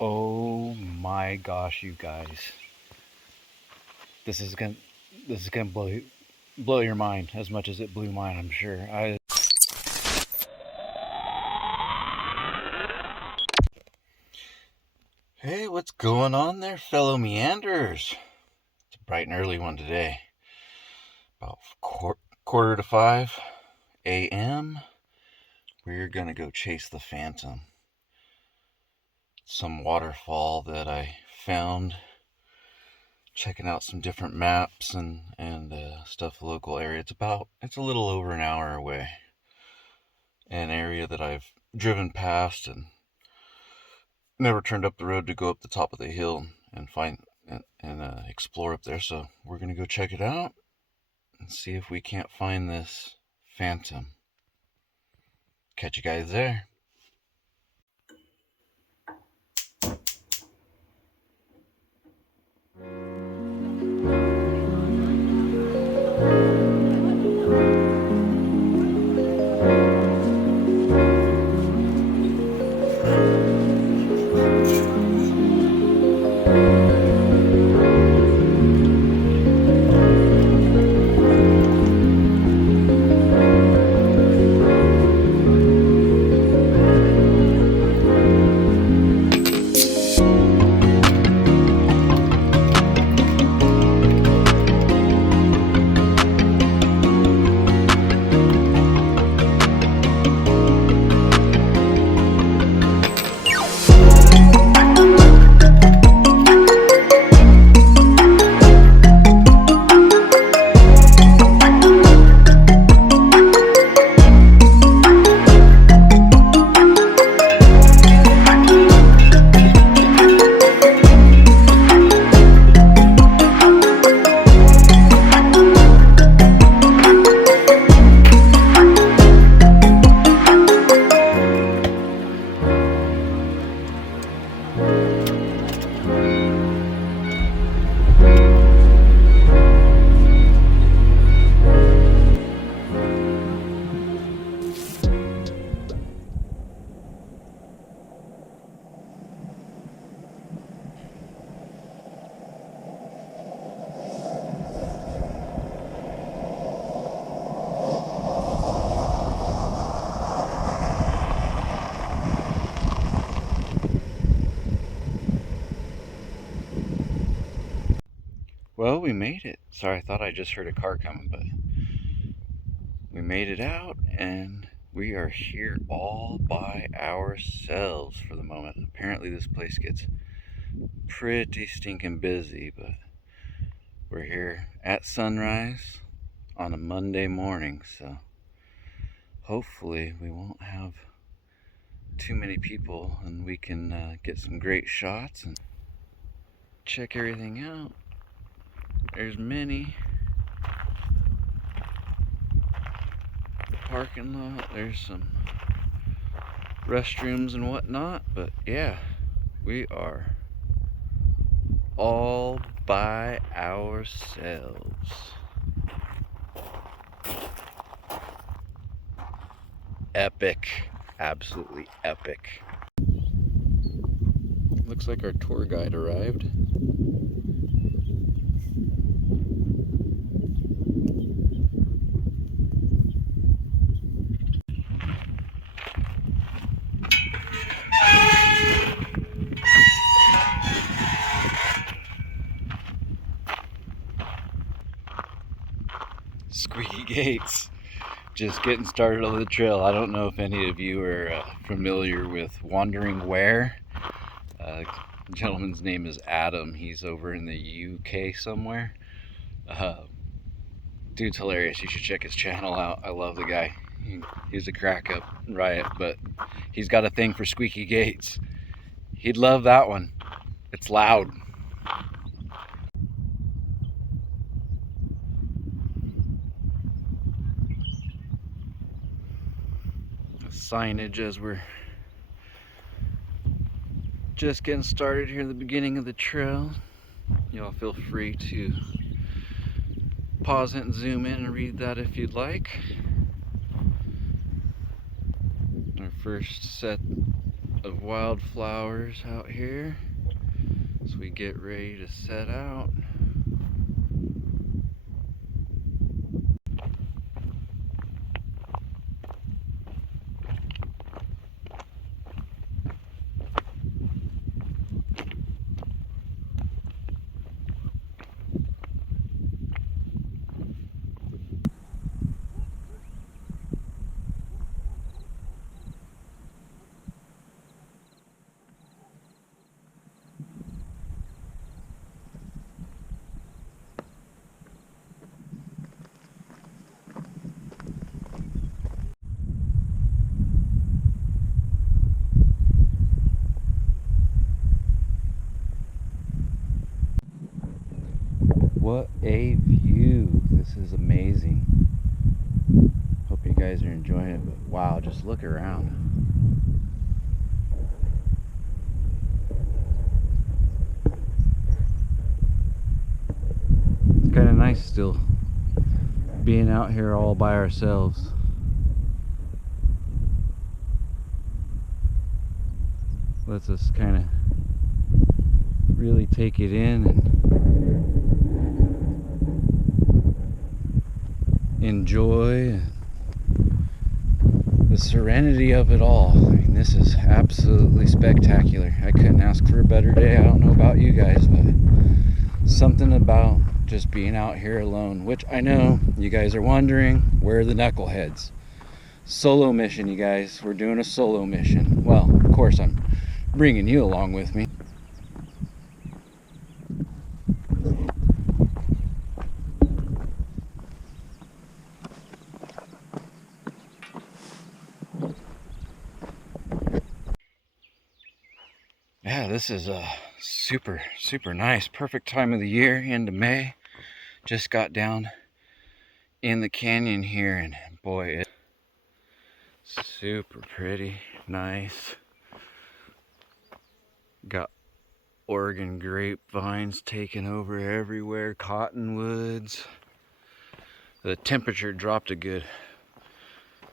Oh my gosh, you guys. This is gonna this is gonna blow your mind as much as it blew mine, I'm sure. Hey, what's going on there, fellow meanderers? It's a bright and early one today. About quarter to 5 a.m. We're gonna go chase the phantom. Some waterfall that I found checking out some different maps and stuff local area. It's a little over an hour away. An area that I've driven past and never turned up the road to go up the top of the hill and find and explore up there. So we're gonna go check it out and see if we can't find this phantom. Catch you guys there. Well, we made it. Sorry, I thought I just heard a car coming, but we made it out and we are here all by ourselves for the moment. Apparently this place gets pretty stinking busy, but we're here at sunrise on a Monday morning, so hopefully we won't have too many people and we can get some great shots and check everything out. There's Minnie. The parking lot. There's some restrooms and whatnot. But yeah, we are all by ourselves. Epic. Absolutely epic. Looks like our tour guide arrived. Squeaky gates. Just getting started on the trail. I don't know if any of you are familiar with Wandering Where. The gentleman's name is Adam. He's over in the UK somewhere. Dude's hilarious. You should check his channel out. I love the guy. He's a crack up riot, but he's got a thing for squeaky gates. He'd love that one. It's loud. Signage as we're just getting started here at the beginning of the trail. Y'all feel free to pause it and zoom in and read that if you'd like. Our first set of wildflowers out here as we get ready to set out. What a view. This is amazing. Hope you guys are enjoying it, but wow, just look around. It's kind of nice still being out here all by ourselves. Lets us kind of really take it in and enjoy the serenity of it all. I mean, this is absolutely spectacular. I couldn't ask for a better day. I don't know about you guys, but something about just being out here alone, which I know you guys are wondering, where are the knuckleheads? Solo mission, you guys. We're doing a solo mission. Well, of course I'm bringing you along with me. Yeah, this is a super nice, perfect time of the year, into May. Just got down in the canyon here, and boy, it's super pretty, nice. Got Oregon grapevines taking over everywhere, cottonwoods. The temperature dropped a good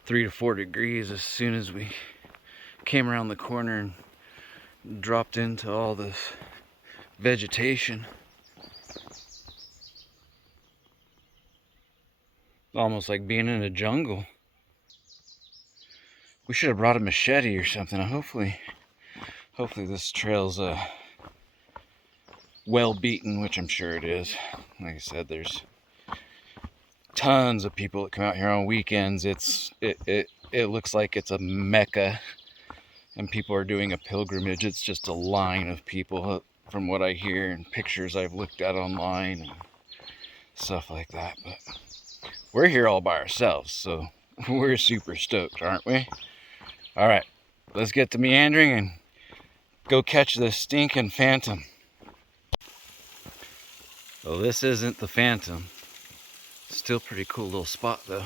3 to 4 degrees as soon as we came around the corner and dropped into all this vegetation. Almost like being in a jungle. We should have brought a machete or something. Hopefully this trail's well beaten, which I'm sure it is. Like I said, there's tons of people that come out here on weekends. It looks like it's a mecca, and people are doing a pilgrimage. It's just a line of people, from what I hear and pictures I've looked at online and stuff like that. But we're here all by ourselves, so we're super stoked, aren't we? All right, let's get to meandering and go catch the stinking phantom. Well, this isn't the phantom. Still pretty cool little spot though.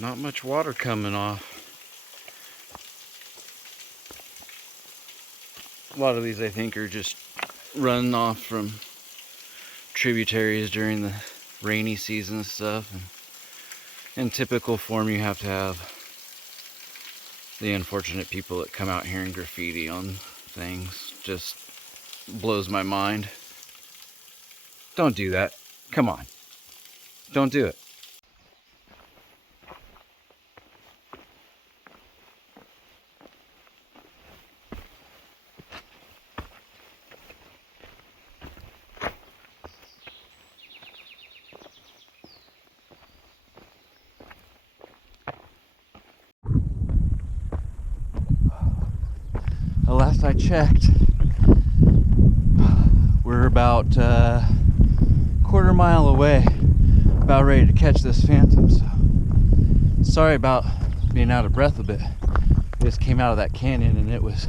Not much water coming off. A lot of these I think are just running off from tributaries during the rainy season stuff. And in typical form, you have to have the unfortunate people that come out here and graffiti on things. Just blows my mind. Don't do that. Come on. Don't do it. The last I checked, we're about a quarter mile away, about ready to catch this phantom. So sorry about being out of breath a bit. We just came out of that canyon and it was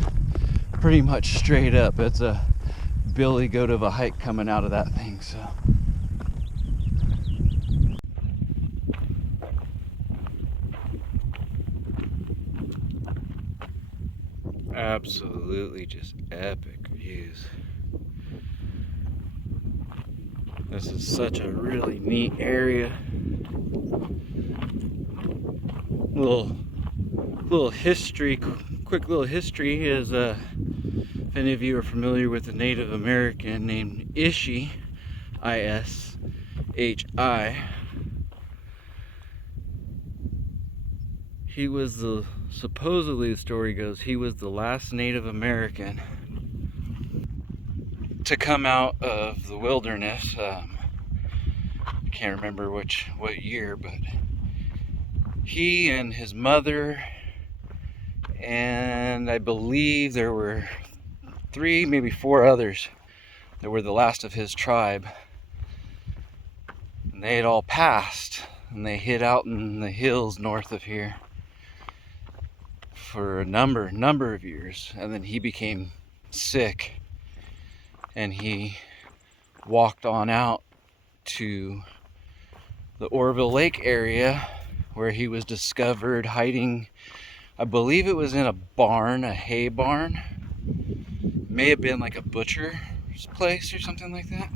pretty much straight up. It's a billy goat of a hike coming out of that thing. So absolutely just epic views. This is such a really neat area. Little Little history, quick little history is if any of you are familiar with a Native American named Ishi, I-S-H-I, he was supposedly the story goes, he was the last Native American to come out of the wilderness. I can't remember what year, but he and his mother, and I believe there were 3, maybe 4 others that were the last of his tribe. And they had all passed, and they hid out in the hills north of here for a number of years. And then he became sick, and he walked on out to the Oroville Lake area, where he was discovered hiding, I believe it was in a barn, a hay barn. May have been like a butcher's place or something like that.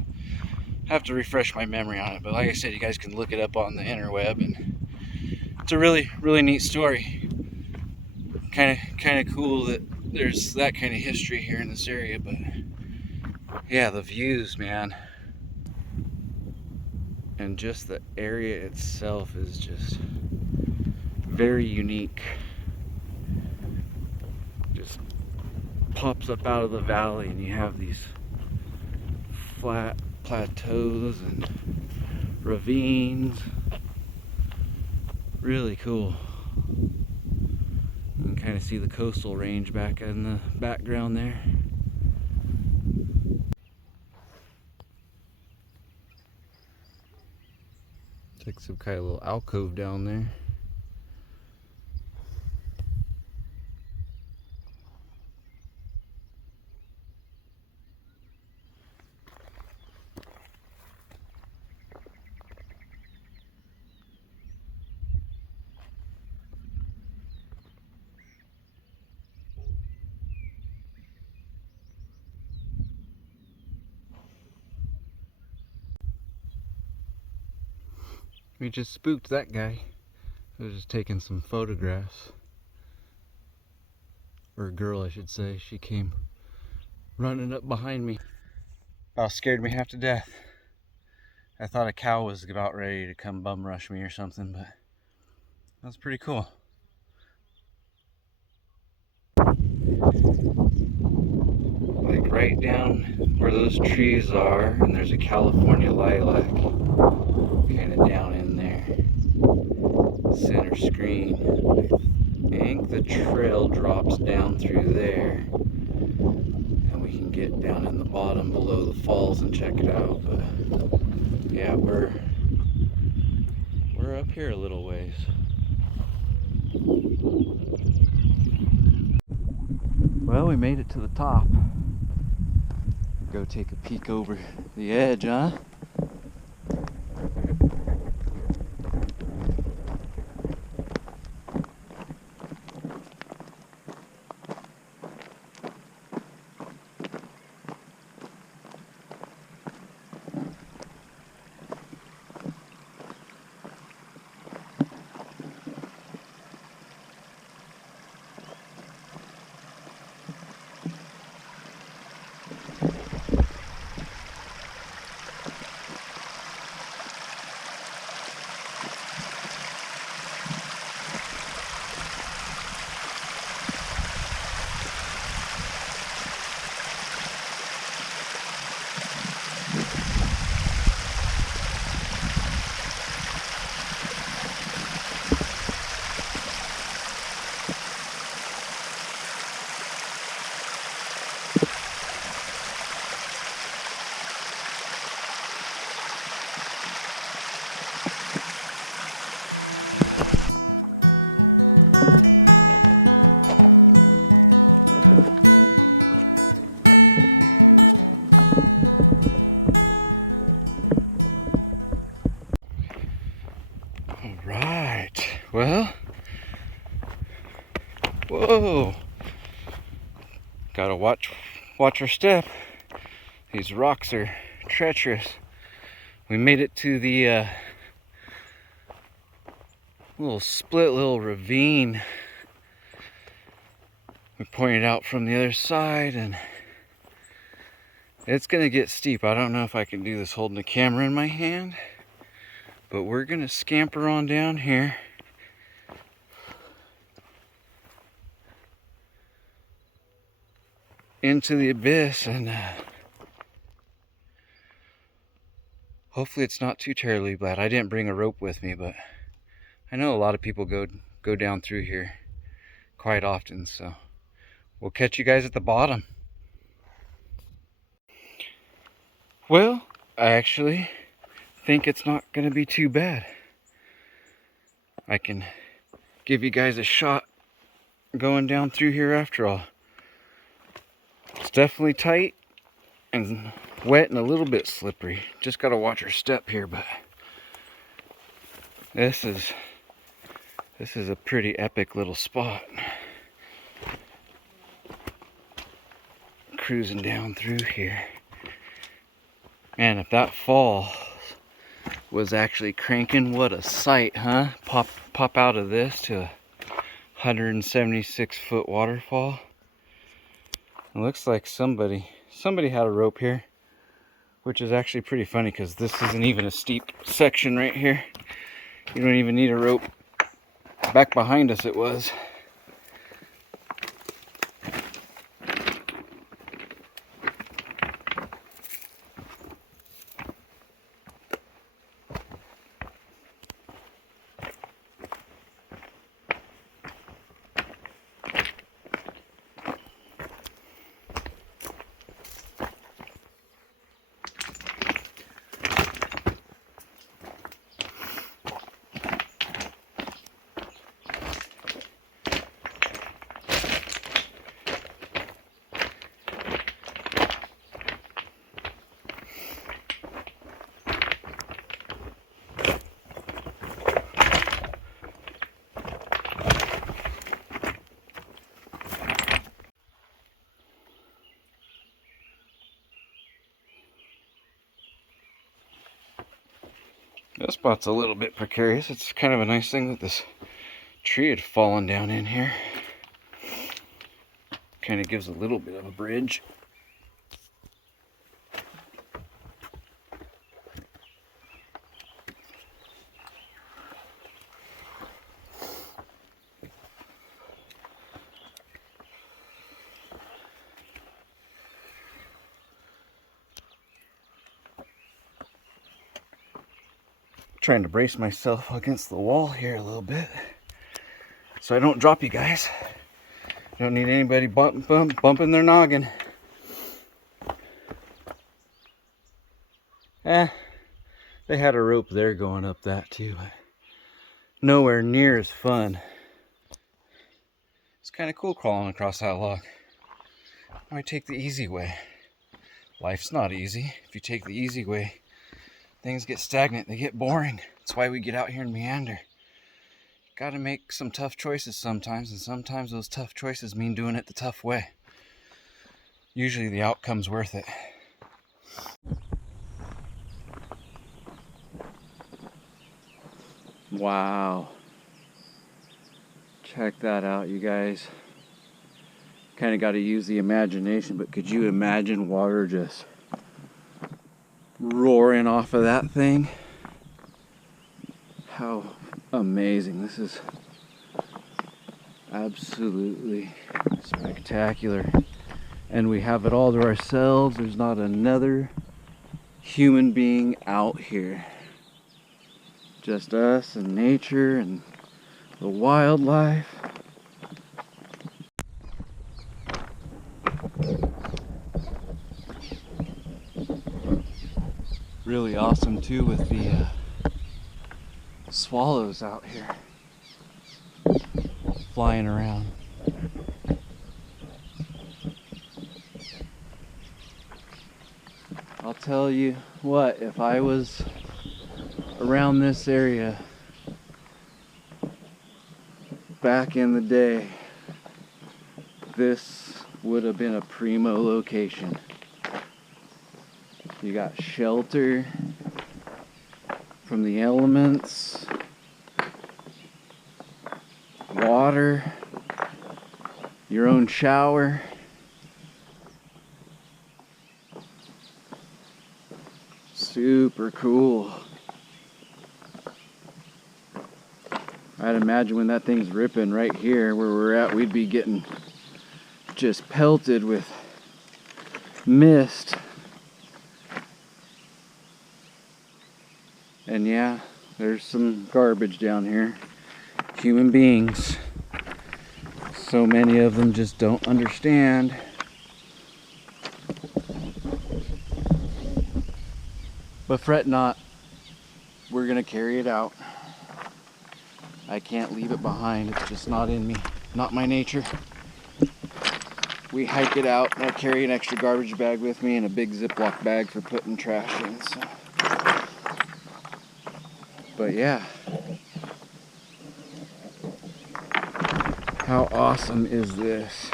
I have to refresh my memory on it, but like I said, you guys can look it up on the interweb, and it's a really neat story. Kind of cool that there's that kind of history here in this area. But yeah, the views, man, and just the area itself is just very unique. Just pops up out of the valley, and you have these flat plateaus and ravines. Really cool. You can kind of see the coastal range back in the background there. It's like some kind of little alcove down there. We just spooked that guy. I was just taking some photographs. Or a girl, I should say. She came running up behind me. Oh, scared me half to death. I thought a cow was about ready to come bum rush me or something, but that was pretty cool. Like right down where those trees are, and there's a California lilac kind of down in there. Center screen. I think the trail drops down through there, and we can get down in the bottom below the falls and check it out. But yeah, we're up here a little ways. Well, we made it to the top. Go take a peek over the edge, huh? Alright, well, whoa, gotta watch our step. These rocks are treacherous. We made it to the little split little ravine We pointed out from the other side, and it's gonna get steep. I don't know if I can do this holding the camera in my hand, but we're gonna scamper on down here. Into the abyss, and hopefully it's not too terribly bad. I didn't bring a rope with me, but I know a lot of people go down through here quite often, so we'll catch you guys at the bottom. Well, I actually think it's not going to be too bad. I can give you guys a shot going down through here after all. It's definitely tight and wet and a little bit slippery. Just got to watch our step here, but this is a pretty epic little spot. Cruising down through here. Man, if that fall was actually cranking, what a sight, huh? Pop out of this to a 176-foot waterfall. It looks like somebody had a rope here, which is actually pretty funny because this isn't even a steep section right here. You don't even need a rope. Back behind us it was. This spot's a little bit precarious. It's kind of a nice thing that this tree had fallen down in here. Kind of gives a little bit of a bridge. Trying to brace myself against the wall here a little bit so I don't drop you guys. Don't need anybody bumping their noggin. They had a rope there going up that too. Nowhere near as fun. It's kind of cool crawling across that log. Why take the easy way? Life's not easy. If you take the easy way, things get stagnant, they get boring. That's why we get out here and meander. Got to make some tough choices sometimes, and sometimes those tough choices mean doing it the tough way. Usually the outcome's worth it. Wow. Check that out, you guys. Kind of got to use the imagination, but could you imagine water just roaring off of that thing? How amazing. This is absolutely spectacular. And we have it all to ourselves. There's not another human being out here. Just us and nature and the wildlife. Really awesome too with the swallows out here flying around. I'll tell you what, if I was around this area back in the day, this would have been a primo location. You got shelter from the elements, water, your own shower. Super cool. I'd imagine when that thing's ripping right here where we're at, we'd be getting just pelted with mist. And yeah, there's some garbage down here. Human beings. So many of them just don't understand. But fret not, we're gonna carry it out. I can't leave it behind, it's just not in me, not my nature. We hike it out, and I carry an extra garbage bag with me and a big Ziploc bag for putting trash in, so. But yeah. How awesome is this?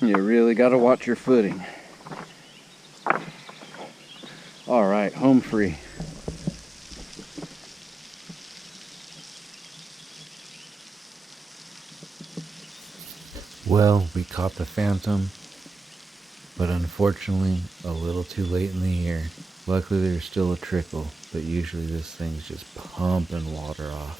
You really got to watch your footing. All right, home free. Well, we caught the phantom, but unfortunately a little too late in the year. Luckily there's still a trickle, but usually this thing's just pumping water off.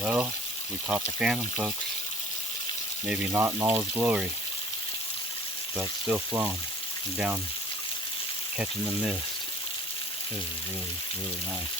Well, we caught the phantom, folks. Maybe not in all his glory, but still flowing down, catching the mist. This is really, really nice.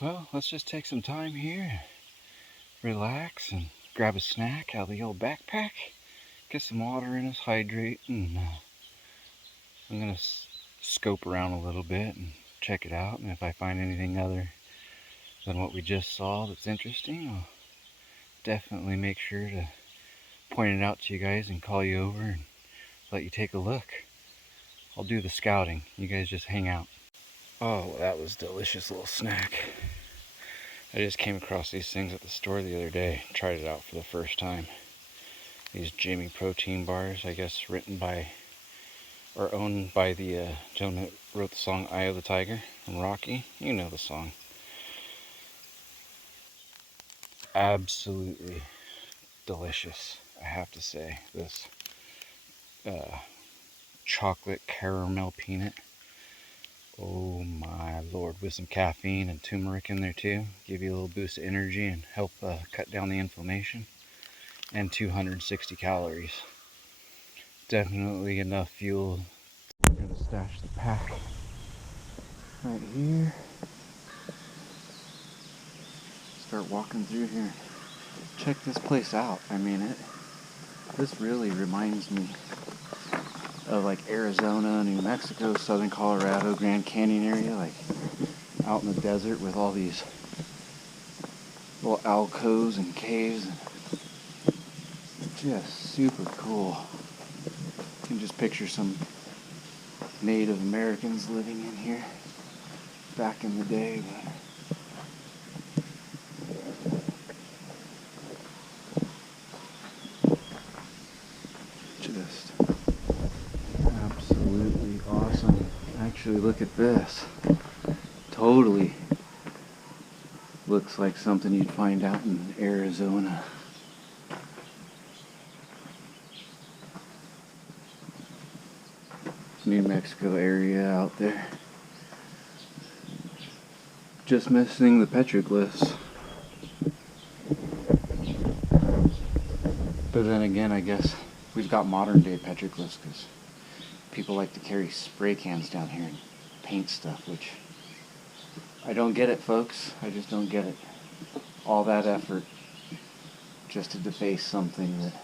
Well, let's just take some time here, relax, and grab a snack out of the old backpack, get some water in us, hydrate, and I'm going to scope around a little bit and check it out, and if I find anything other than what we just saw that's interesting, I'll definitely make sure to point it out to you guys and call you over and let you take a look. I'll do the scouting. You guys just hang out. Oh, well, that was a delicious little snack. I just came across these things at the store the other day. Tried it out for the first time. These Jimmy protein bars, I guess written by or owned by the gentleman that wrote the song Eye of the Tiger from Rocky. You know the song. Absolutely delicious, I have to say. This chocolate caramel peanut. Oh my lord, with some caffeine and turmeric in there too. Give you a little boost of energy and help cut down the inflammation. And 260 calories. Definitely enough fuel. We're gonna stash the pack right here. Start walking through here. Check this place out. I mean, this really reminds me of like Arizona, New Mexico, southern Colorado, Grand Canyon area, like out in the desert with all these little alcoves and caves. Just super cool. You can just picture some Native Americans living in here back in the day. But Actually, look at this. Totally looks like something you'd find out in Arizona. New Mexico area out there. Just missing the petroglyphs. But then again, I guess we've got modern day petroglyphs because people like to carry spray cans down here and paint stuff, which I don't get it, folks. I just don't get it. All that effort just to deface something that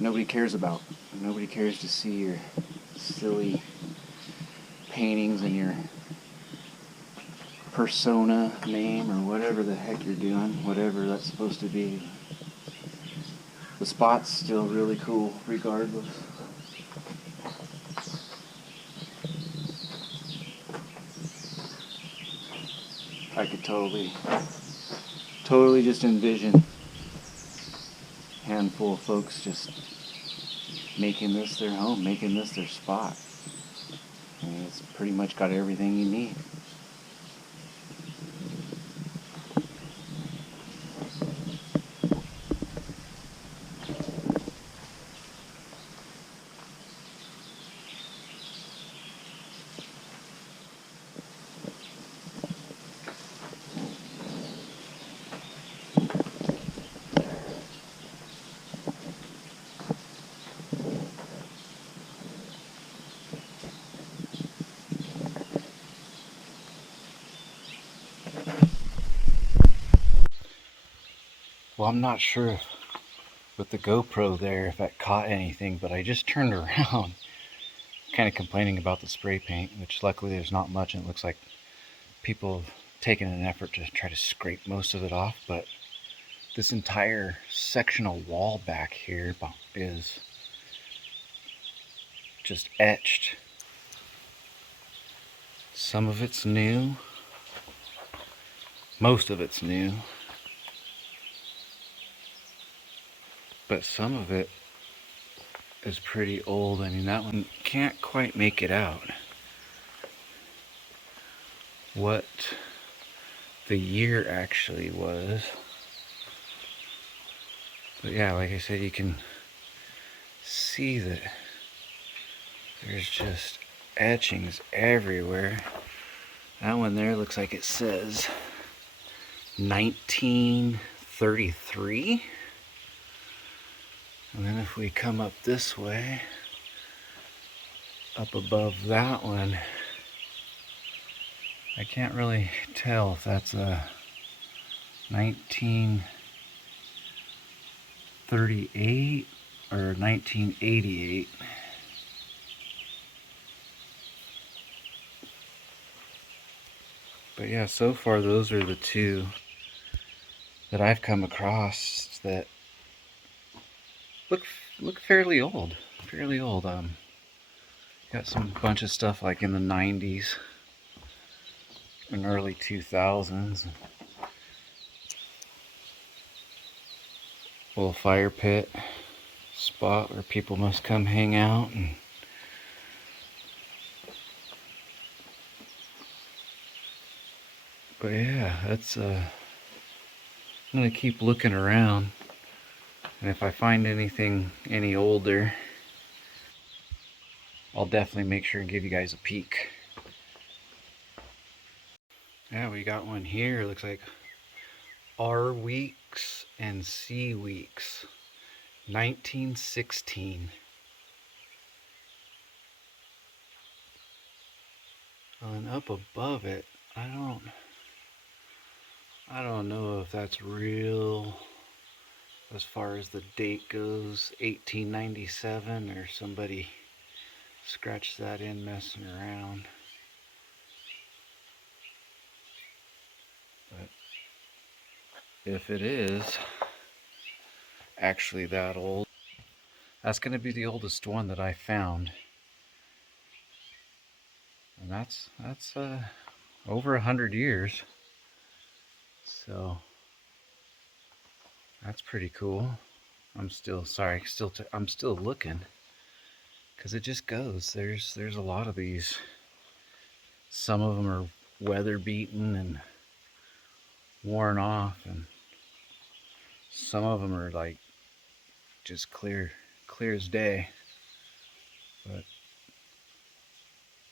nobody cares about. Nobody cares to see your silly paintings and your persona name or whatever the heck you're doing, whatever that's supposed to be. The spot's still really cool regardless. I could totally just envision a handful of folks just making this their home, making this their spot. I mean, it's pretty much got everything you need. Well, I'm not sure if with the GoPro there if that caught anything, but I just turned around kind of complaining about the spray paint, which luckily there's not much, and it looks like people have taken an effort to try to scrape most of it off, but this entire sectional wall back here is just etched. Some of it's new, most of it's new, but some of it is pretty old. I mean, that one can't quite make it out what the year actually was. But yeah, like I said, you can see that there's just etchings everywhere. That one there looks like it says 1933. And then if we come up this way, up above that one, I can't really tell if that's a 1938 or 1988. But yeah, so far those are the two that I've come across that look fairly old. Fairly old. Got some bunch of stuff like in the 90s and early 2000s. Little fire pit spot where people must come hang out. But yeah, that's I'm gonna keep looking around, and if I find anything any older, I'll definitely make sure and give you guys a peek. Yeah, we got one here. Looks like R Weeks and C Weeks, 1916. And up above it, I don't know if that's real as far as the date goes, 1897, or somebody scratched that in messing around. But if it is actually that old, that's going to be the oldest one that I found. And that's over 100 years. So that's pretty cool. I'm still I'm still looking because it just goes. There's a lot of these Some of them are weather beaten and worn off, and some of them are like just clear as day. But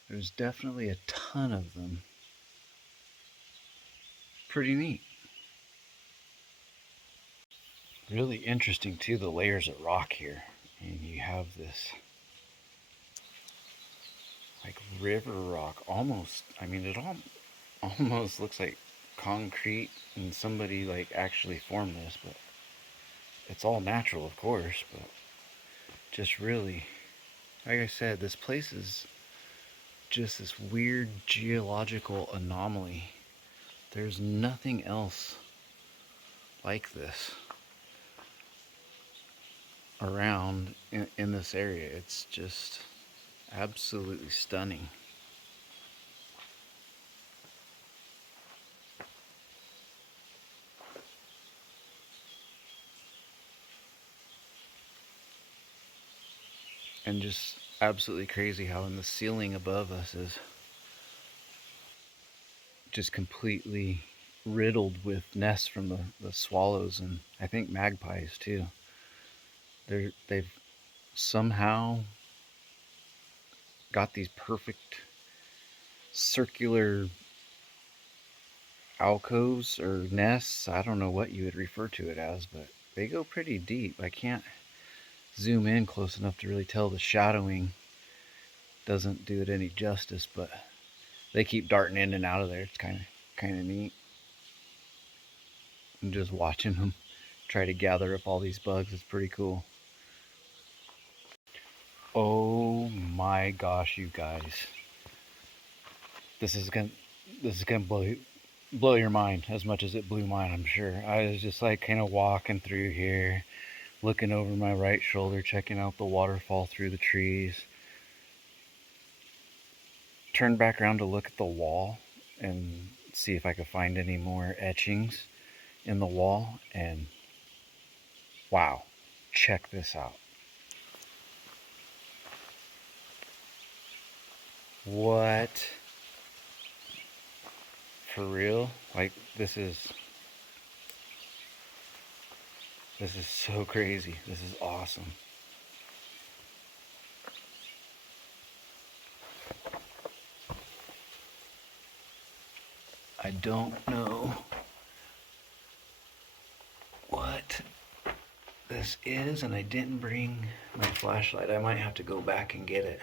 there's definitely a ton of them. Pretty neat. Really interesting too, the layers of rock here. And you have this like river rock, almost. I mean, it almost looks like concrete, and somebody like actually formed this, but it's all natural, of course. But just really, like I said, this place is just this weird geological anomaly. There's nothing else like this around in this area. It's just absolutely stunning. And just absolutely crazy how in the ceiling above us is just completely riddled with nests from the swallows, and I think magpies too. They've somehow got these perfect circular alcoves or nests. I don't know what you would refer to it as, but they go pretty deep. I can't zoom in close enough to really tell. The shadowing doesn't do it any justice, but they keep darting in and out of there. It's kind of neat. And just watching them try to gather up all these bugs is pretty cool. Oh my gosh, you guys! This is gonna this is gonna blow your mind as much as it blew mine. I'm sure. I was just like kind of walking through here, looking over my right shoulder, checking out the waterfall through the trees. Turned back around to look at the wall and see if I could find any more etchings in the wall. And wow, check this out. What? For real? Like this is so crazy. This is awesome. I don't know what this is, and I didn't bring my flashlight. I might have to go back and get it.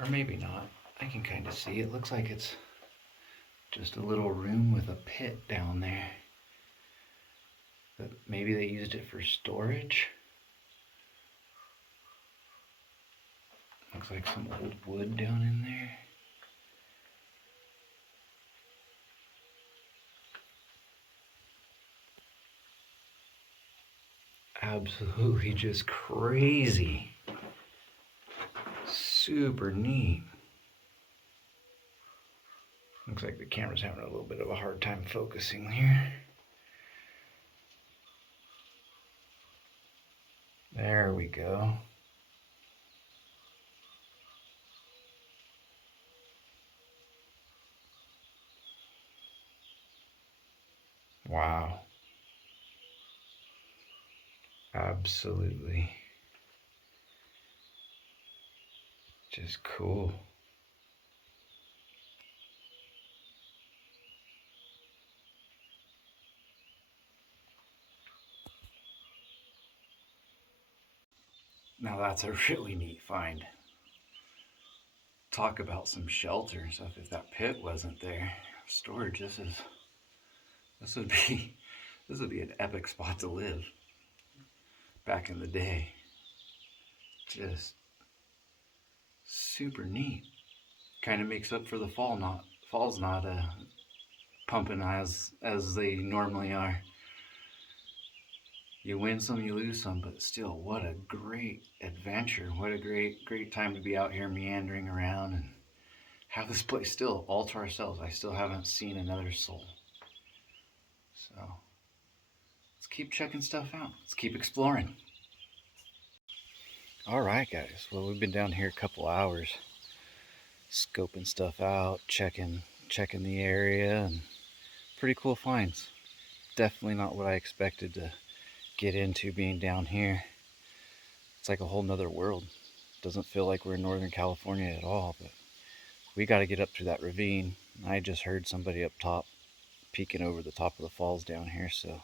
Or maybe not. I can kind of see. It looks like it's just a little room with a pit down there. But maybe they used it for storage. Looks like some old wood down in there. Absolutely just crazy. Super neat. Looks like the camera's having a little bit of a hard time focusing here. There we go. Wow. Absolutely. Just cool. Now that's a really neat find. Talk about some shelter and stuff. If that pit wasn't there, storage. This would be this would be an epic spot to live. Back in the day, just super neat. Kind of makes up for the fall's not pumping as they normally are. You win some, you lose some, but still, what a great adventure! What a great time to be out here meandering around and have this place still all to ourselves. I still haven't seen another soul. So let's keep checking stuff out. Let's keep exploring. All right, guys. Well, we've been down here a couple hours. scoping stuff out, checking the area, and pretty cool finds. Definitely not what I expected to get into being down here. It's like a whole nother world. Doesn't feel like we're in Northern California at all, but we got to get up through that ravine. I just heard somebody up top peeking over the top of the falls down here, so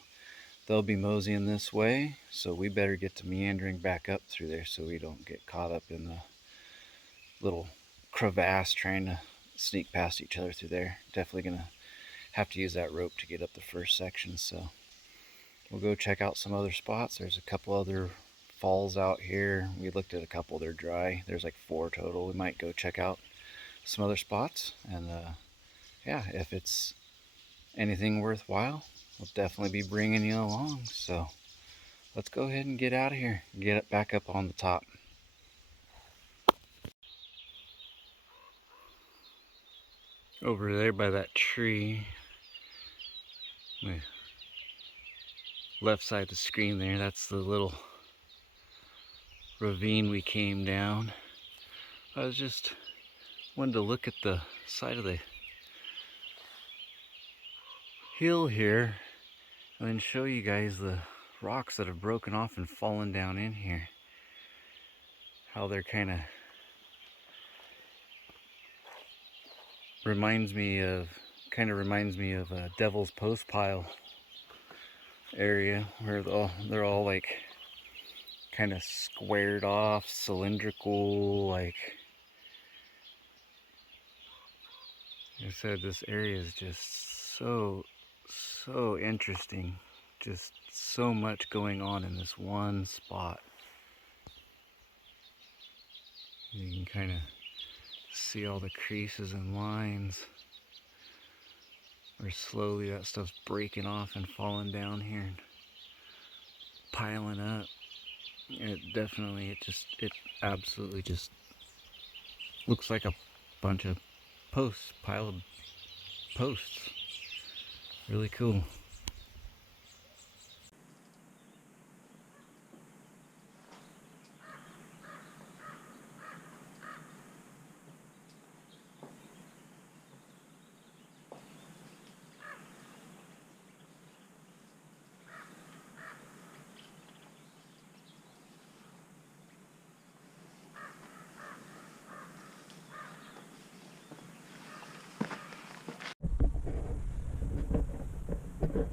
they'll be moseying this way, so we better get to meandering back up through there so we don't get caught up in the little crevasse trying to sneak past each other through there. Definitely gonna have to use that rope to get up the first section, so we'll go check out some other spots. There's a couple other falls out here. We looked at a couple, they're dry. There's like 4 total. We might go check out some other spots, and yeah, if it's anything worthwhile, we'll definitely be bringing you along. So let's go ahead and get out of here and get it back up on the top. Over there by that tree, left side of the screen there, that's the little ravine we came down. I was just wanted to look at the side of the hill here and then show you guys the rocks that have broken off and fallen down in here. How they're kind of reminds me of a Devil's Post pile area where they're all like kind of squared off, cylindrical. Like I said, this area is just so interesting. Just so much going on in this one spot. You can kind of see all the creases and lines where slowly that stuff's breaking off and falling down here and piling up. It absolutely just looks like a bunch of pile of posts. Really cool.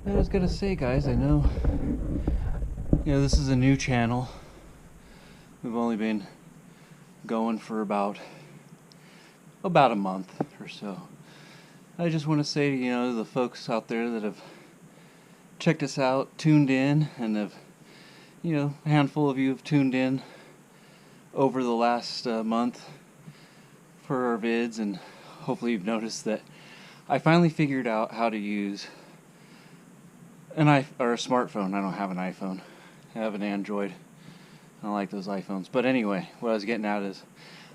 I was gonna say, guys, I know, this is a new channel. We've only been going for about a month or so. I just want to say, to the folks out there that have checked us out, tuned in, and have, a handful of you have tuned in over the last month for our vids, and hopefully you've noticed that I finally figured out how to use a smartphone. I don't have an iPhone. I have an Android. I don't like those iPhones. But anyway, what I was getting at is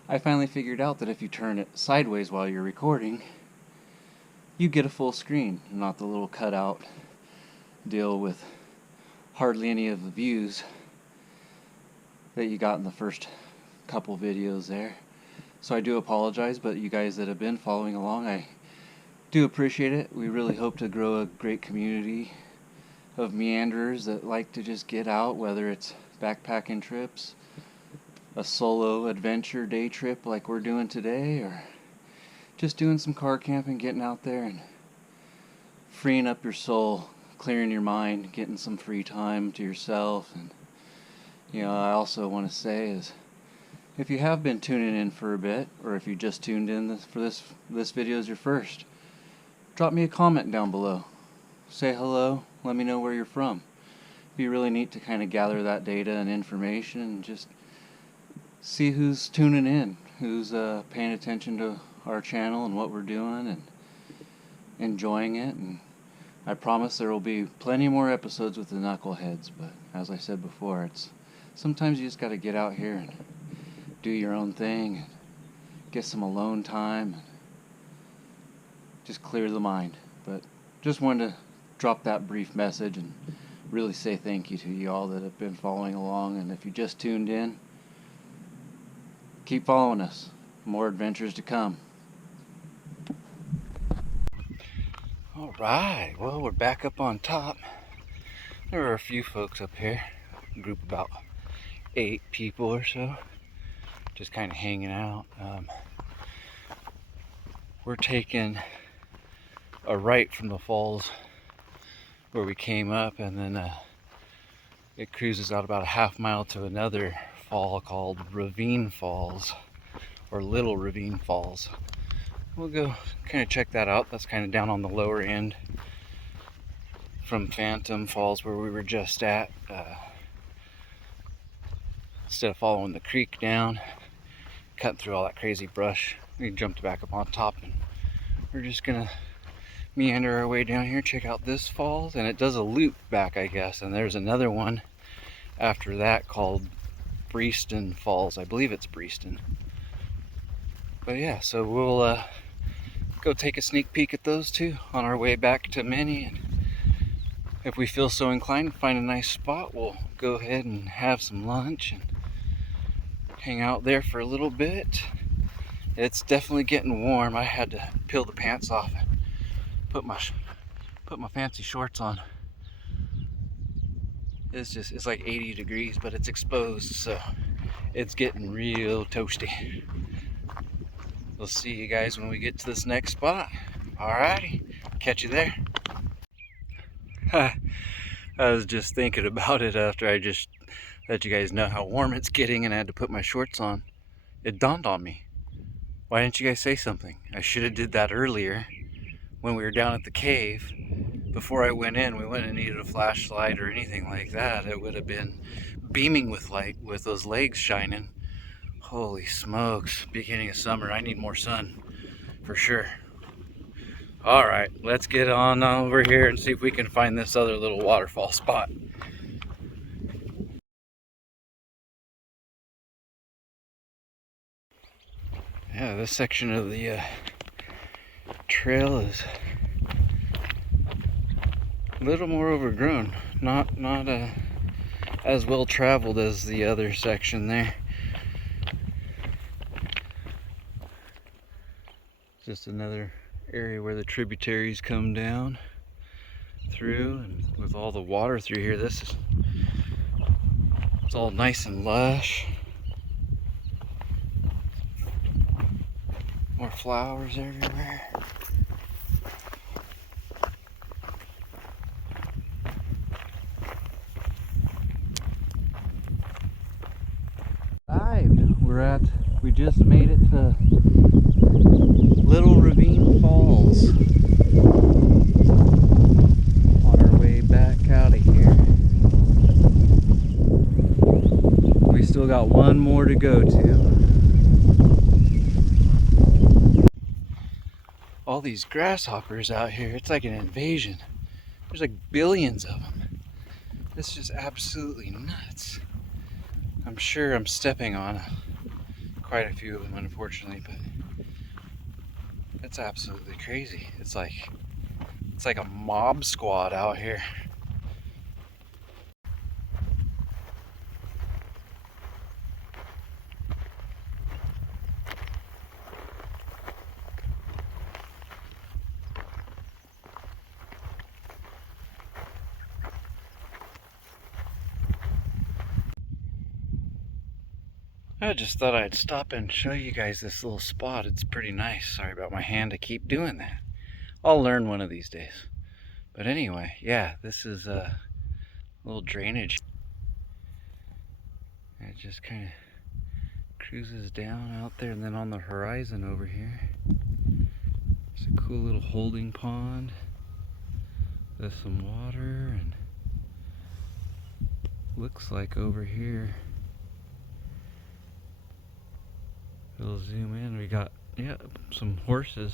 I finally figured out that if you turn it sideways while you're recording, you get a full screen, not the little cutout deal with hardly any of the views that you got in the first couple videos there. So I do apologize, but you guys that have been following along, I do appreciate it. We really hope to grow a great community of meanderers that like to just get out, whether it's backpacking trips, a solo adventure day trip like we're doing today, or just doing some car camping, getting out there and freeing up your soul, clearing your mind, getting some free time to yourself. And I also want to say is, if you have been tuning in for a bit, or if you just tuned in for this video is your first, drop me a comment down below. Say hello, let me know where you're from. It'd be really neat to kind of gather that data and information and just see who's tuning in, who's paying attention to our channel and what we're doing and enjoying it. And I promise there will be plenty more episodes with the knuckleheads, but as I said before, sometimes you just got to get out here and do your own thing and get some alone time and just clear the mind. But just wanted to drop that brief message and really say thank you to you all that have been following along. And if you just tuned in, keep following us. More adventures to come. All right, well, we're back up on top. There are a few folks up here, a group of about 8 people or so, just kind of hanging out. We're taking a right from the falls where we came up, and then it cruises out about a half mile to another fall called Ravine Falls, or Little Ravine Falls. We'll go kind of check that out. That's kind of down on the lower end from Phantom Falls where we were just at. Instead of following the creek down, cutting through all that crazy brush, we jumped back up on top, and we're just gonna meander our way down here, check out this falls, and it does a loop back, I guess, and there's another one after that called Breeston Falls. I believe it's Breeston. But yeah, so we'll go take a sneak peek at those two on our way back to Minnie, and if we feel so inclined to find a nice spot, we'll go ahead and have some lunch and hang out there for a little bit. It's definitely getting warm. I had to peel the pants off and put my fancy shorts on. It's like 80 degrees, but it's exposed, so it's getting real toasty. We'll see you guys when we get to this next spot. Alrighty, catch you there. I was just thinking about it after I just let you guys know how warm it's getting and I had to put my shorts on. It dawned on me. Why didn't you guys say something? I should have did that earlier when we were down at the cave. Before I went in, we wouldn't have needed a flashlight or anything like that. It would have been beaming with light with those legs shining. Holy smokes, beginning of summer, I need more sun for sure. All right, let's get on over here and see if we can find this other little waterfall spot. Yeah, this section of the trail is a little more overgrown, not as well traveled as the other section there. Just another area where the tributaries come down through, and with all the water through here, it's all nice and lush. More flowers everywhere. We just made it to Little Ravine Falls on our way back out of here. We still got one more to go to. All these grasshoppers out here, it's like an invasion. There's like billions of them. It's just absolutely nuts. I'm sure I'm stepping on quite a few of them, unfortunately, but it's absolutely crazy. It's like a mob squad out here. I just thought I'd stop and show you guys this little spot. It's pretty nice. Sorry about my hand, I keep doing that. I'll learn one of these days. But anyway, yeah, this is a little drainage. It just kind of cruises down out there, and then on the horizon over here, it's a cool little holding pond. There's some water, and looks like over here, we'll zoom in, we got, yeah, some horses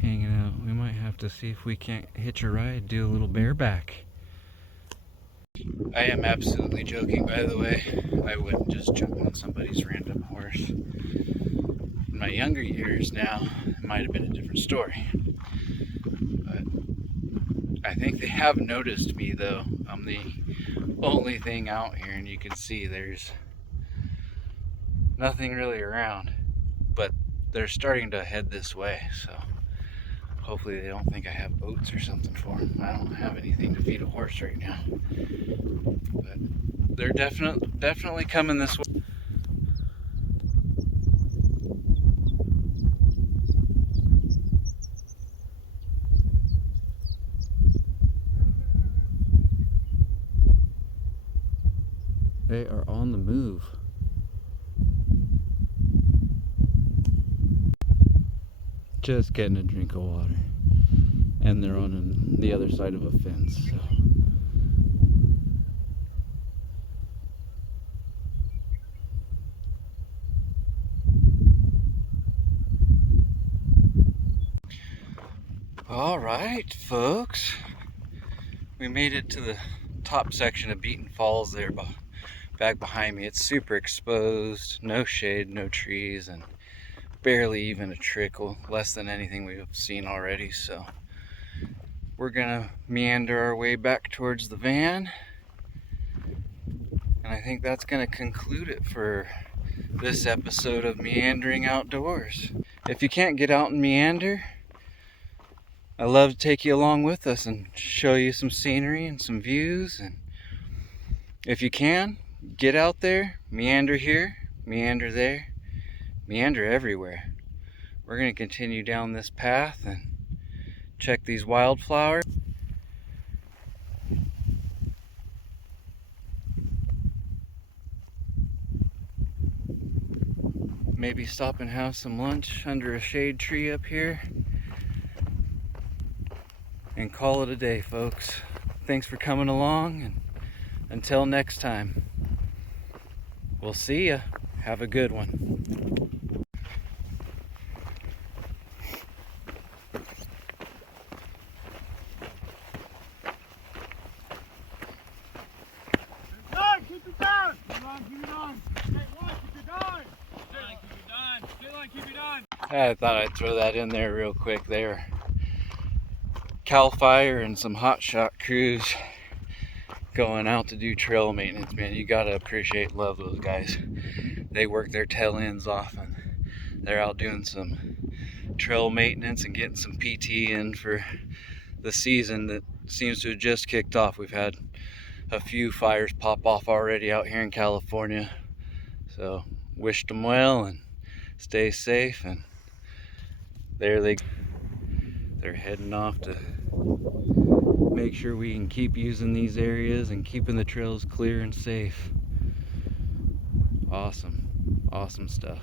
hanging out. We might have to see if we can't hitch a ride, do a little bareback. I am absolutely joking, by the way. I wouldn't just jump on somebody's random horse. In my younger years now, it might have been a different story. But I think they have noticed me, though. I'm the only thing out here, and you can see there's nothing really around. But they're starting to head this way, so hopefully they don't think I have oats or something for them. I don't have anything to feed a horse right now, but they're definitely coming this way. They are on the move. Just getting a drink of water. And they're on the other side of a fence, so. All right, folks. We made it to the top section of Beaton Falls there, back behind me. It's super exposed, no shade, no trees, and barely even a trickle, less than anything we've seen already. So we're gonna meander our way back towards the van, and I think that's gonna conclude it for this episode of Meandering Outdoors. If you can't get out and meander, I love to take you along with us and show you some scenery and some views. And if you can, get out there, meander here, meander there, meander everywhere. We're going to continue down this path and check these wildflowers. Maybe stop and have some lunch under a shade tree up here. And call it a day, folks. Thanks for coming along, and until next time, we'll see ya. Have a good one. Keep it down! Keep it on, keep it on! Stay one, keep it on! Stay line, keep it on! Stay line, keep it on! I thought I'd throw that in there real quick there. Cal Fire and some hotshot crews going out to do trail maintenance, man. You gotta appreciate, love those guys. They work their tail ends off, and they're out doing some trail maintenance and getting some PT in for the season that seems to have just kicked off. We've had a few fires pop off already out here in California, so wish them well and stay safe. And they're heading off to make sure we can keep using these areas and keeping the trails clear and safe. Awesome stuff.